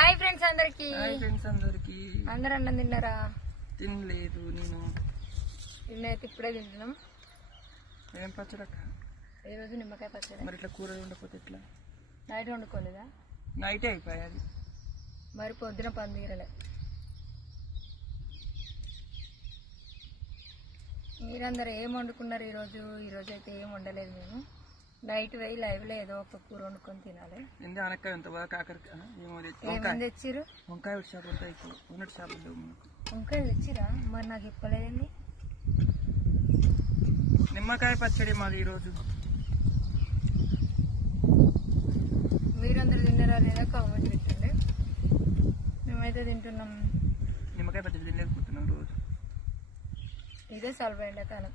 Hi friends అందరికి. అందరూ అన్నం తిన్నారా? తినలేదు నేను. నిన్నైతే ఇప్పుడే తింటున్నాం. ఏం పచ్చడక్క? ఈరోజు నిమ్మకాయ పచ్చడి. మరి ఇట్లా కూర ఉండకపోతే ఎట్లా? నైట్ వండుకోలేదా? నైటే అయిపోయాది. మరి పొద్దున పందిరలే. మీరందరూ ఏం వండుకున్నారు ఈరోజు? ఈరోజు అయితే ఏం వండలేదు మేము. నైట్ పోయి లైవ్ లో ఏదో ఒక కూర వండుకొని తినాలి. అనకాయ ఎంత బాగా కాకరకాయ ఏమేమి తెచ్చిరు? వంకాయ చేపలు ఉన్నట్టు చేపలు. వంకాయ తెచ్చిరా? మరి నాకు ఇప్పలేదండి. నిమ్మకాయ పచ్చడి మాది ఈరోజు. మీరందరూ తిన్నారా లేదా కామెంట్ పెట్టండి. మేమైతే తింటున్నాం. నిమ్మకాయ పచ్చడి తినలేకపోతున్నాం రోజు. ఇదే సలవ ఎండాకాలం.